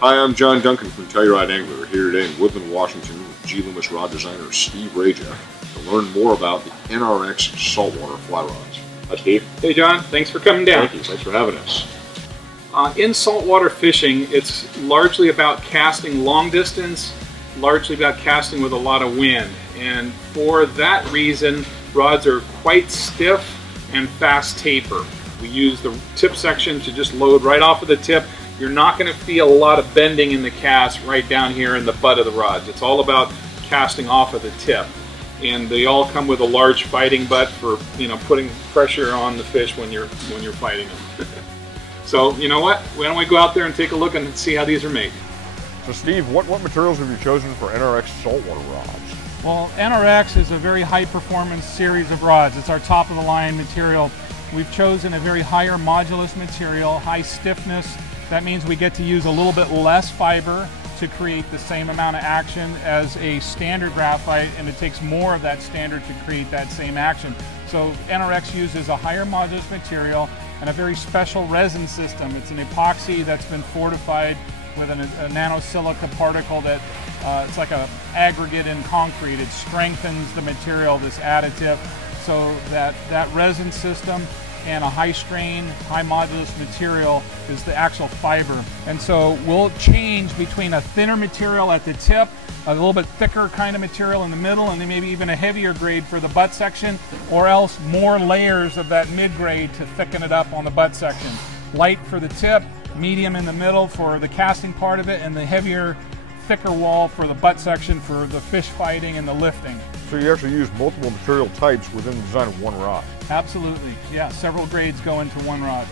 Hi, I'm John Duncan from Telluride Angler, here today in Woodland, Washington with G.Loomis rod designer Steve Raja to learn more about the NRX Saltwater fly rods. Hi Steve. Hey John, thanks for coming down. Thank you, thanks for having us. In saltwater fishing, it's largely about casting long distance, largely about casting with a lot of wind. And for that reason, rods are quite stiff and fast taper. We use the tip section to just load right off of the tip. You're not going to feel a lot of bending in the cast right down here in the butt of the rods. It's all about casting off of the tip. And they all come with a large fighting butt for, putting pressure on the fish when you're fighting them. So, you know what? Why don't we go out there and take a look and see how these are made. So Steve, what materials have you chosen for NRX saltwater rods? Well, NRX is a very high performance series of rods. It's our top of the line material. We've chosen a very higher modulus material, high stiffness. That means we get to use a little bit less fiber to create the same amount of action as a standard graphite, and it takes more of that standard to create that same action. So NRX uses a higher modulus material and a very special resin system. It's an epoxy that's been fortified with a nanosilica particle that it's like an aggregate in concrete. It strengthens the material, this additive, so that resin system and a high strain, high modulus material is the actual fiber. And so we'll change between a thinner material at the tip, a little bit thicker kind of material in the middle, and then maybe even a heavier grade for the butt section, or else more layers of that mid-grade to thicken it up on the butt section. Light for the tip, medium in the middle for the casting part of it, and the heavier, thicker wall for the butt section for the fish fighting and the lifting. So you actually use multiple material types within the design of one rod? Absolutely, yeah. Several grades go into one rod.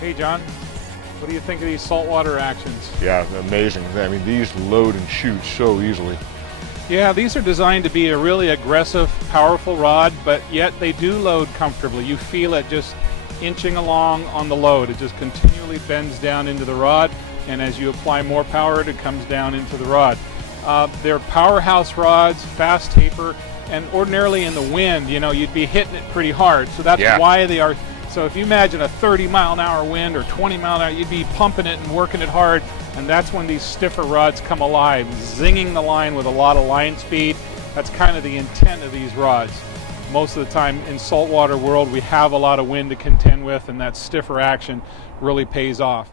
Hey John, what do you think of these saltwater actions? Yeah, amazing. I mean, these load and shoot so easily. Yeah, these are designed to be a really aggressive, powerful rod, but yet they do load comfortably. You feel it just inching along on the load. It just continually bends down into the rod, and as you apply more power, it comes down into the rod. They're powerhouse rods, fast taper, and ordinarily in the wind, you'd be hitting it pretty hard. So that's why they are. So if you imagine a 30-mile-an-hour wind or 20-mile-an-hour, you'd be pumping it and working it hard, and that's when these stiffer rods come alive, zinging the line with a lot of line speed. That's kind of the intent of these rods. Most of the time in saltwater world, we have a lot of wind to contend with, and that stiffer action really pays off.